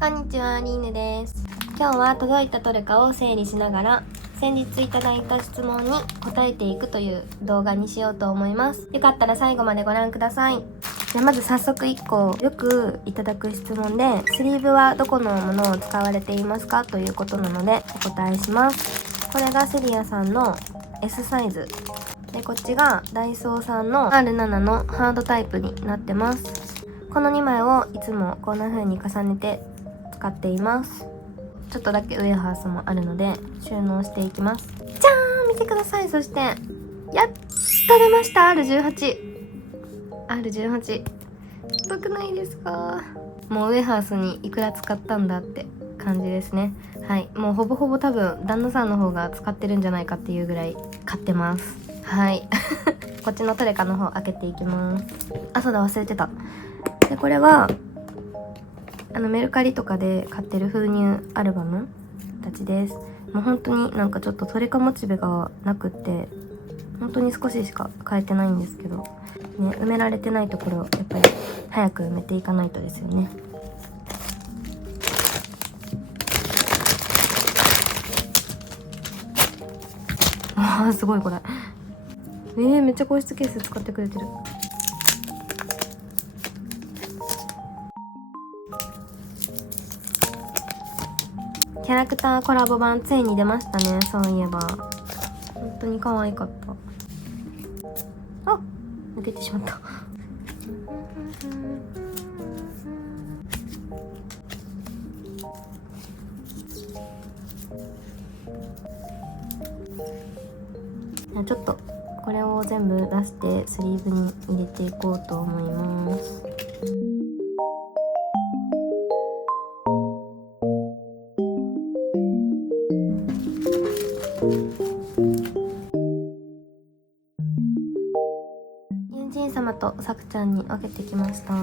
こんにちは、リーヌです。今日は届いたトレカを整理しながら先日いただいた質問に答えていくという動画にしようと思います。よかったら最後までご覧ください。でまず早速1個よくいただく質問で、スリーブはどこのものを使われていますかということなのでお答えします。これがセリアさんの S サイズで、こっちがダイソーさんの R7 のハードタイプになってます。この2枚をいつもこんな風に重ねて使っています。ちょっとだけウエハースもあるので収納していきます。じゃーん、見てください。そしてやっと出ました R18 すごくないですか？もうウエハースにいくら使ったんだって感じですね。はい、もうほぼほぼ多分旦那さんの方が使ってるんじゃないかっていうぐらい買ってます。はいこっちのトレカの方開けていきます。あ、そうだ、忘れてた。でこれはメルカリとかで買ってる封入アルバムたちです。もう本当になんかちょっとトレカモチベがなくって本当に少ししか買えてないんですけど、ね、埋められてないところやっぱり早く埋めていかないとですよね。あーすごいこれ。めっちゃ個室ケース使ってくれてる。キャラクターコラボ版ついに出ましたね。そういえば本当に可愛かった。あ、抜けてしまったちょっとこれを全部出してスリーブに入れていこうと思います。ユンジン様とサクちゃんに分けてきました。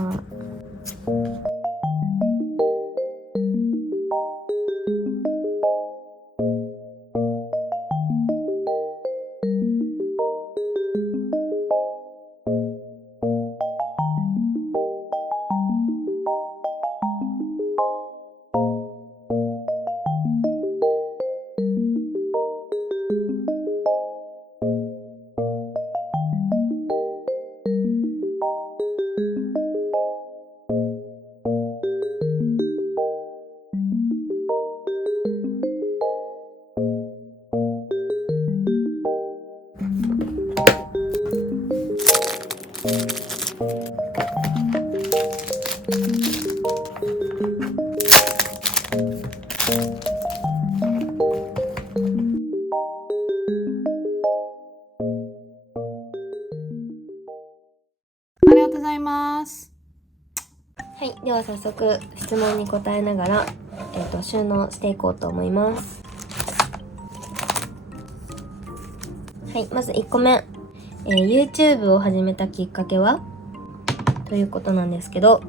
ありがとうございます。はい、では早速質問に答えながら、収納していこうと思います。はい、まず1個目、YouTube を始めたきっかけはということなんですけど、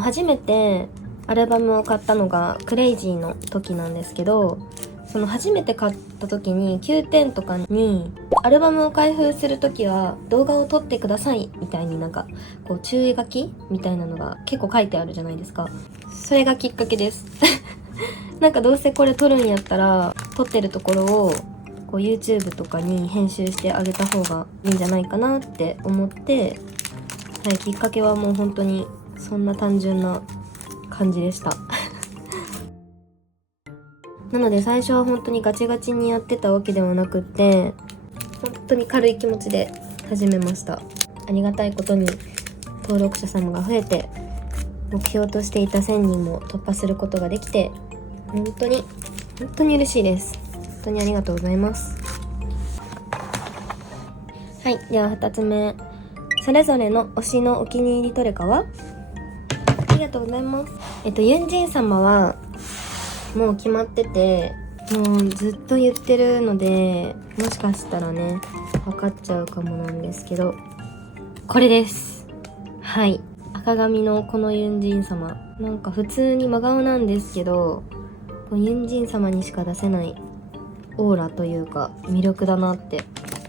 初めてアルバムを買ったのがクレイジーの時なんですけど、その初めて買った時に9点とかにアルバムを開封する時は動画を撮ってくださいみたいになんかこう注意書きみたいなのが結構書いてあるじゃないですか。それがきっかけですなんかどうせこれ撮るんやったら撮ってるところをこう YouTube とかに編集してあげた方がいいんじゃないかなって思って、はい、きっかけはもう本当にそんな単純な感じでしたなので最初は本当にガチガチにやってたわけではなくって、本当に軽い気持ちで始めました。ありがたいことに登録者様が増えて、目標としていた1000人も突破することができて、本当に嬉しいです。本当にありがとうございます。はい、では2つ目、それぞれの推しのお気に入りトレカは？ありがとうございます。ユンジン様はもう決まってて、もうずっと言ってるので、もしかしたらね分かっちゃうかもなんですけど、これです。はい、赤髪のこのユンジン様、なんか普通に真顔なんですけど、ユンジン様にしか出せないオーラというか魅力だなって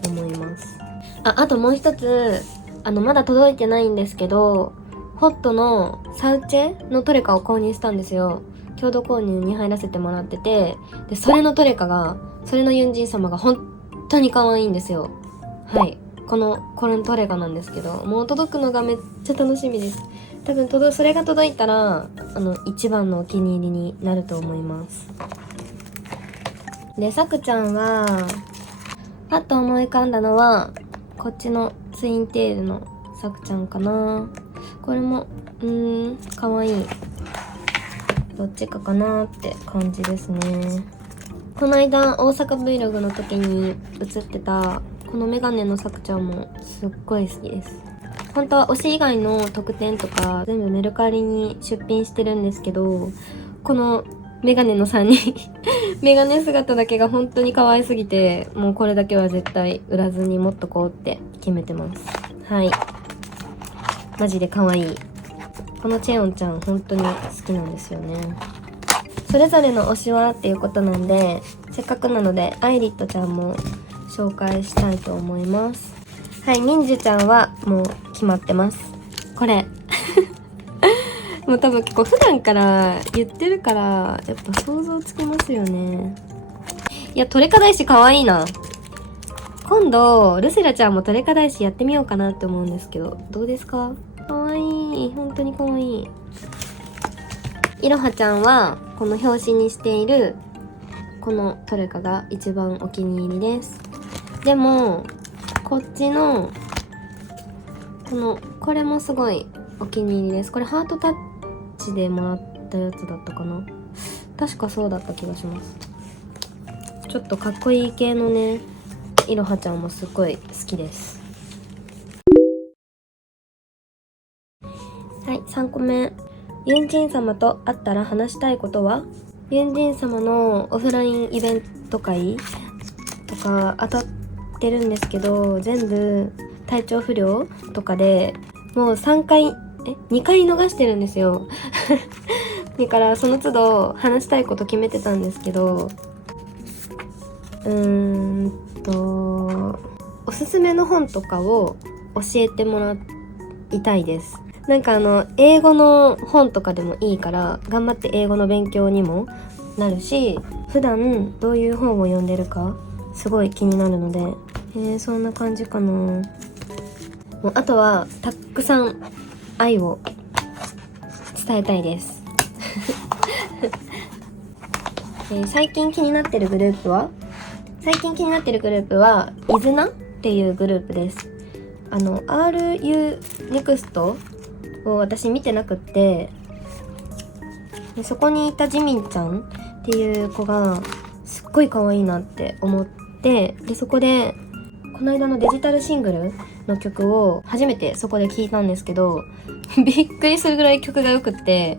思います。あともう一つ、まだ届いてないんですけど、ホットのサウチェのトレカを購入したんですよ。共同購入に入らせてもらってて、でそれのユンジン様が本当に可愛いんですよ。はい、このトレカなんですけど、もう届くのがめっちゃ楽しみです。多分それが届いたら一番のお気に入りになると思います。でさくちゃんはパッと思い浮かんだのはこっちのツインテールのさくちゃんかな。これもかわいい。どっちかかなって感じですね。この間大阪 Vlog の時に映ってたこのメガネのさくちゃんもすっごい好きです。本当は推し以外の特典とか全部メルカリに出品してるんですけど、このメガネの3人メガネ姿だけが本当に可愛すぎて、もうこれだけは絶対売らずに持っとこうって決めてます。はい、マジで可愛い。このチェヨンちゃん本当に好きなんですよね。それぞれの推しはっていうことなんで、せっかくなのでアイリットちゃんも紹介したいと思います。はい、ミンジュちゃんはもう決まってます。これもう多分結構普段から言ってるからやっぱ想像つきますよね。いや、トレカ大師可愛いな。今度ルセラちゃんもトレカ大師やってみようかなって思うんですけど、どうですか？可愛い、本当に可愛い。いろはちゃんはこの表紙にしているこのトレカが一番お気に入りです。でもこっちのこれもすごいお気に入りです。これハートタッチでもらったやつだったかな。確かそうだった気がします。ちょっとかっこいい系のね、いろはちゃんもすっごい好きです。はい、3個目。ユンジン様と会ったら話したいことは？ユンジン様のオフラインイベント会とか当たってるんですけど、全部体調不良とかでもう2回逃してるんですよだからその都度話したいこと決めてたんですけど、おすすめの本とかを教えてもらいたいです。なんか英語の本とかでもいいから頑張って英語の勉強にもなるし、普段どういう本を読んでるかすごい気になるので、そんな感じかな。もうあとはたくさん愛を伝えたいです最近気になってるグループはイズナっていうグループです。RU NEXT を私見てなくって、でそこにいたジミンちゃんっていう子がすっごい可愛いなって思って、でそこでこの間のデジタルシングルの曲を初めてそこで聴いたんですけどびっくりするぐらい曲が良くって、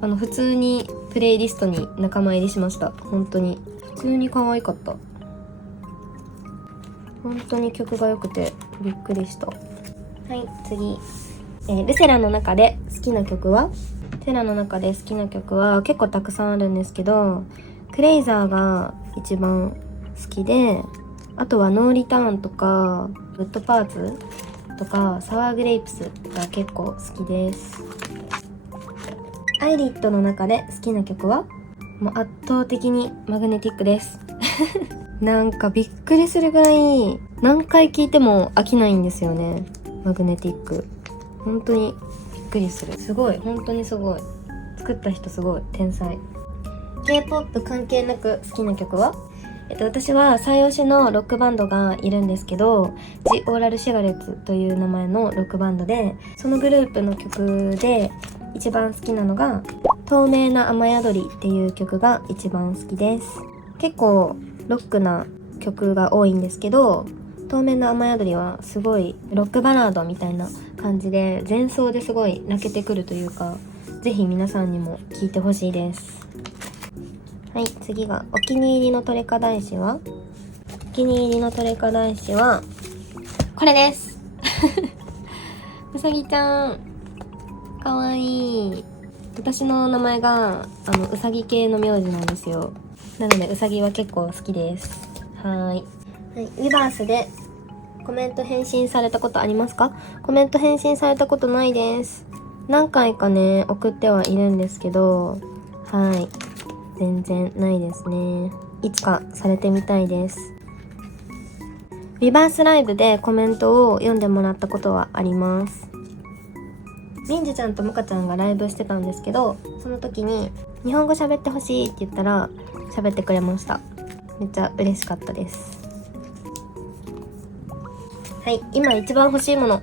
普通にプレイリストに仲間入りしました。本当に普通に可愛かった。本当に曲が良くてびっくりした。はい、次。ルセラの中で好きな曲は？結構たくさんあるんですけど、クレイザーが一番好きで、あとはノーリターンとかグッドパーツとかサワーグレイプスが結構好きです。アイリットの中で好きな曲は？もう圧倒的にマグネティックですなんかびっくりするぐらい何回聴いても飽きないんですよね、マグネティック。本当にびっくりする。すごい、本当にすごい。作った人すごい天才。 K-POP 関係なく好きな曲は？私は最推しのロックバンドがいるんですけど、ジ・オーラル・シガレッツという名前のロックバンドで、そのグループの曲で一番好きなのが透明な雨宿りっていう曲が一番好きです。結構ロックな曲が多いんですけど、透明な雨宿りはすごいロックバラードみたいな感じで、前奏ですごい泣けてくるというか、ぜひ皆さんにも聴いてほしいです。はい、次がお気に入りのトレカ大師は？これですうさぎちゃんかわいい。私の名前がうさぎ系の名字なんですよ。なのでうさぎは結構好きです。はい、ウィバースでコメント返信されたことありますか？コメント返信されたことないです。何回かね送ってはいるんですけど、はい全然ないですね。いつかされてみたいです。リバースライブでコメントを読んでもらったことはあります。みんじちゃんともかちゃんがライブしてたんですけど、その時に日本語喋ってほしいって言ったら喋ってくれました。めっちゃ嬉しかったです。はい、今一番欲しいもの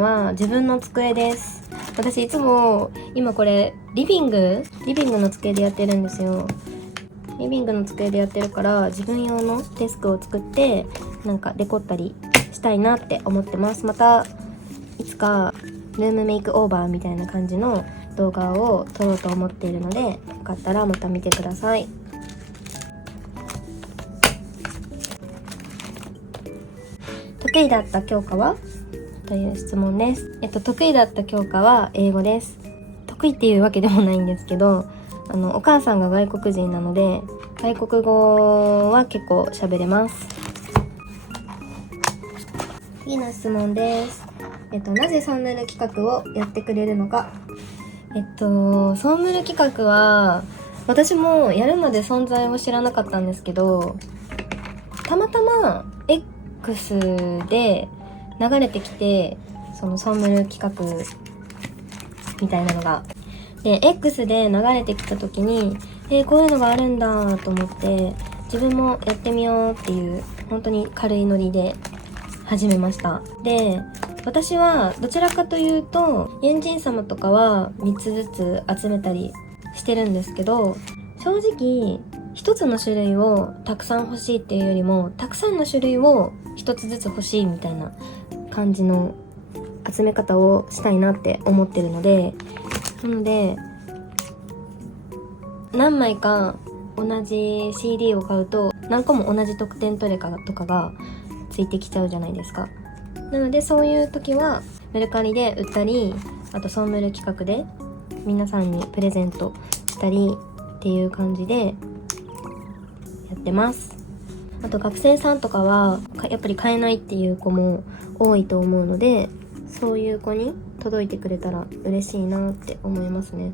は自分の机です。私いつも今これリビングの机でやってるんですよ。リビングの机でやってるから自分用のデスクを作ってなんかデコったりしたいなって思ってます。またいつかルームメイクオーバーみたいな感じの動画を撮ろうと思っているので、よかったらまた見てください。得意だった教科はという質問です。得意だった教科は英語です。得意っていうわけでもないんですけど、お母さんが外国人なので外国語は結構喋れます。次の質問です。なぜソンムル企画をやってくれるのか。ソンムル企画は私もやるまで存在を知らなかったんですけど、たまたま X で流れてきて、そのソンムル企画みたいなのがで X で流れてきた時にこういうのがあるんだと思って自分もやってみようっていう本当に軽いノリで始めました。で私はどちらかというとユンジン様とかは3つずつ集めたりしてるんですけど、正直一つの種類をたくさん欲しいっていうよりもたくさんの種類を一つずつ欲しいみたいな感じの集め方をしたいなって思ってるので、なので何枚か同じ CD を買うと何個も同じ特典トレカとかがついてきちゃうじゃないですか。なのでそういう時はメルカリで売ったり、あとソンムル企画で皆さんにプレゼントしたりっていう感じでやってます。あと学生さんとかはやっぱり買えないっていう子も多いと思うので、そういう子に届いてくれたら嬉しいなって思いますね。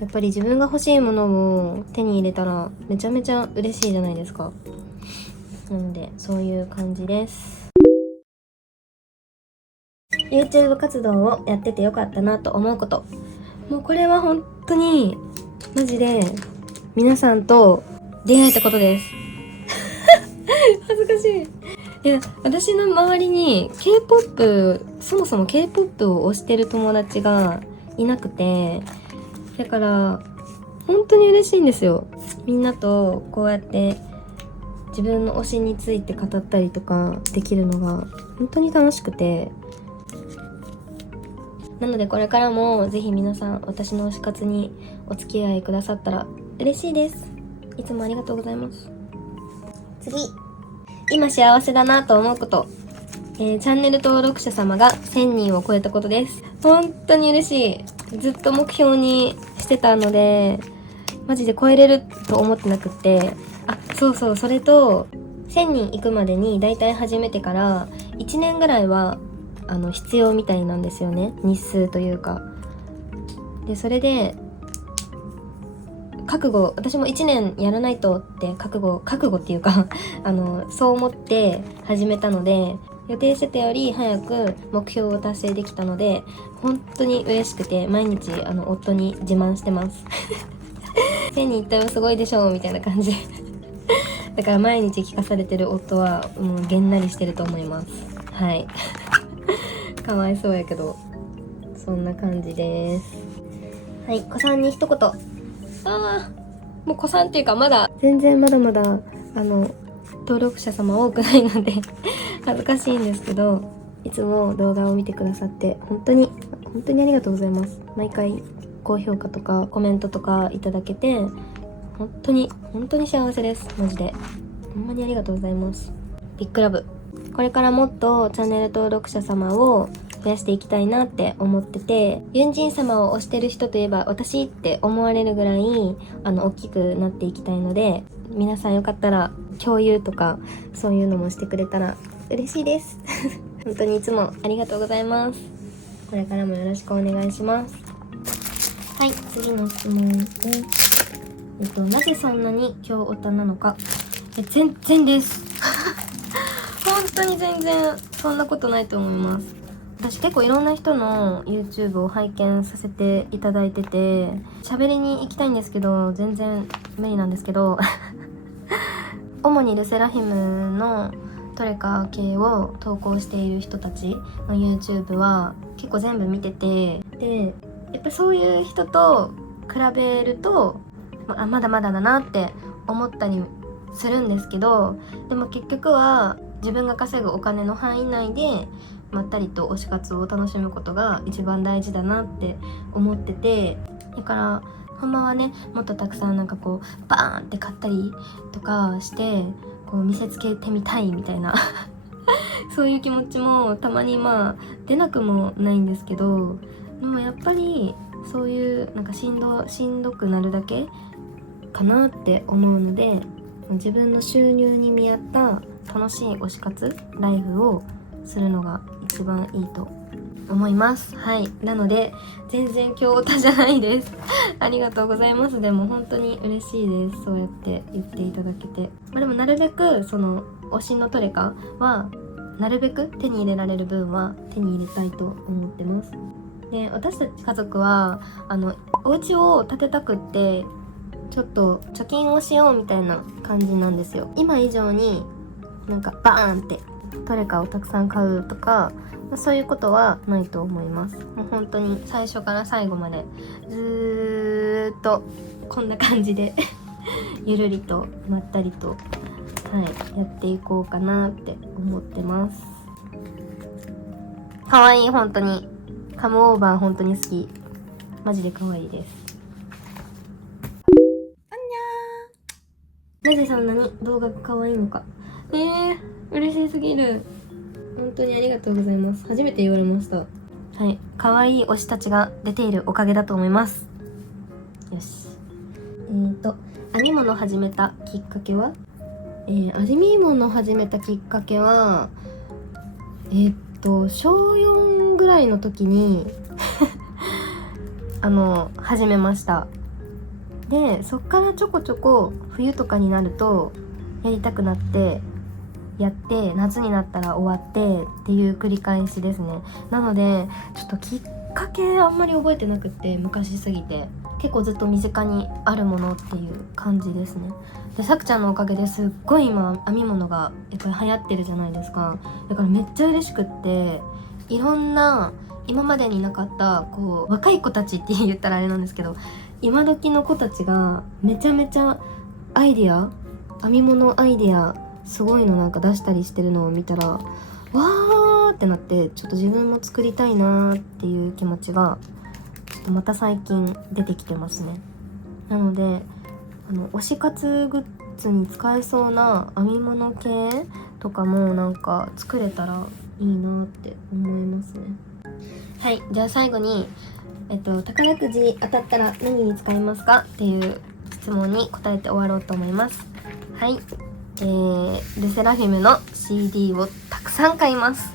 やっぱり自分が欲しいものを手に入れたらめちゃめちゃ嬉しいじゃないですか。なのでそういう感じです。YouTube 活動をやっててよかったなと思うこと。もうこれは本当にマジで皆さんと出会えたことです。恥ずかしい。いや、私の周りに K-POP、そもそも K-POP を推してる友達がいなくて、だから本当に嬉しいんですよ。みんなとこうやって自分の推しについて語ったりとかできるのが本当に楽しくて、なのでこれからもぜひ皆さん私の推し活にお付き合いくださったら嬉しいです。いつもありがとうございます。次、今幸せだなと思うこと、チャンネル登録者様が1000人を超えたことです。本当に嬉しい。ずっと目標にしてたのでマジで超えれると思ってなくって、それと1000人行くまでにだいたい始めてから1年ぐらいは必要みたいなんですよね、日数というか。でそれで私も1年やらないとって覚悟っていうかそう思って始めたので、予定してたより早く目標を達成できたので本当に嬉しくて、毎日夫に自慢してます1000人いったよすごいでしょみたいな感じだから毎日聞かされてる夫はもうげんなりしてると思います。はいかわいそうやけどそんな感じです。はい、子さんに一言。もう子さんっていうかまだまだ登録者様多くないので恥ずかしいんですけど、いつも動画を見てくださって本当にありがとうございます。毎回高評価とかコメントとかいただけて本当に幸せです。マジでほんまにありがとうございます。ビッグラブ。これからもっとチャンネル登録者様を増やしていきたいなって思ってて、ユンジン様を推してる人といえば私って思われるぐらい大きくなっていきたいので、皆さんよかったら共有とかそういうのもしてくれたら嬉しいです本当にいつもありがとうございます。これからもよろしくお願いします。はい、次の質問で、なぜそんなに今日オタなのか。全然です本当に全然そんなことないと思います。私結構いろんな人の YouTube を拝見させていただいてて、喋りに行きたいんですけど全然無理なんですけど主にルセラフィムのトレカ系を投稿している人たちの YouTube は結構全部見てて、でやっぱそういう人と比べるとまだまだだなって思ったりするんですけど、でも結局は自分が稼ぐお金の範囲内でまったりと推し活を楽しむことが一番大事だなって思ってて、だからほんまはね、もっとたくさんなんかこうバーンって買ったりとかしてこう見せつけてみたいみたいなそういう気持ちもたまに出なくもないんですけど、でもやっぱりそういうなんかしんどくなるだけかなって思うので、自分の収入に見合った楽しい推し活ライフをするのが一番いいと思います。はい、なので全然今日オタじゃないですありがとうございます。でも本当に嬉しいです、そうやって言っていただけて。でもなるべくその推しのトレカはなるべく手に入れられる分は手に入れたいと思ってます。で、私たち家族はお家を建てたくってちょっと貯金をしようみたいな感じなんですよ。今以上になんかバーンってトレカをたくさん買うとかそういうことはないと思います。もう本当に最初から最後までずーっとこんな感じでゆるりとまったりと、やっていこうかなって思ってます。かわいい、本当にカムオーバー本当に好き、マジでかわいいです。なぜそんなに動画が可愛いのか。嬉しすぎる。本当にありがとうございます。初めて言われました。はい、可愛い推したちが出ているおかげだと思います。よし。編み物始めたきっかけは？編み物始めたきっかけは、小4ぐらいの時に始めました。で、そっからちょこちょこ冬とかになるとやりたくなってやって、夏になったら終わってっていう繰り返しですね。なのでちょっときっかけあんまり覚えてなくって、昔すぎて結構ずっと身近にあるものっていう感じですね。で、さくちゃんのおかげですっごい今編み物がやっぱり流行ってるじゃないですか。だからめっちゃ嬉しくって、いろんな今までになかったこう若い子たちって言ったらあれなんですけど、今時の子たちがめちゃめちゃ編み物アイデアすごいのなんか出したりしてるのを見たら、わーってなって、ちょっと自分も作りたいなーっていう気持ちがちょっとまた最近出てきてますね。なので推し活グッズに使えそうな編み物系とかもなんか作れたらいいなって思いますね。はい、じゃあ最後に宝くじ当たったら何に使いますかっていう質問に答えて終わろうと思います。はい、ルセラフィムの CD をたくさん買います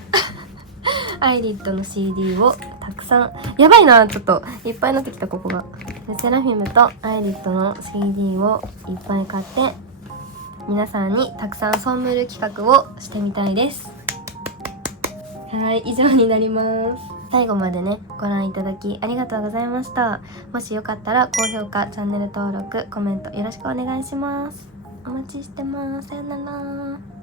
アイリッドの CD をたくさん、やばいな、ちょっといっぱいになってきた。ここがルセラフィムとアイリッドの CD をいっぱい買って皆さんにたくさん送る企画をしてみたいです。はい、以上になります。最後までね、ご覧いただきありがとうございました。もしよかったら高評価、チャンネル登録、コメントよろしくお願いします。お待ちしてます。さよなら。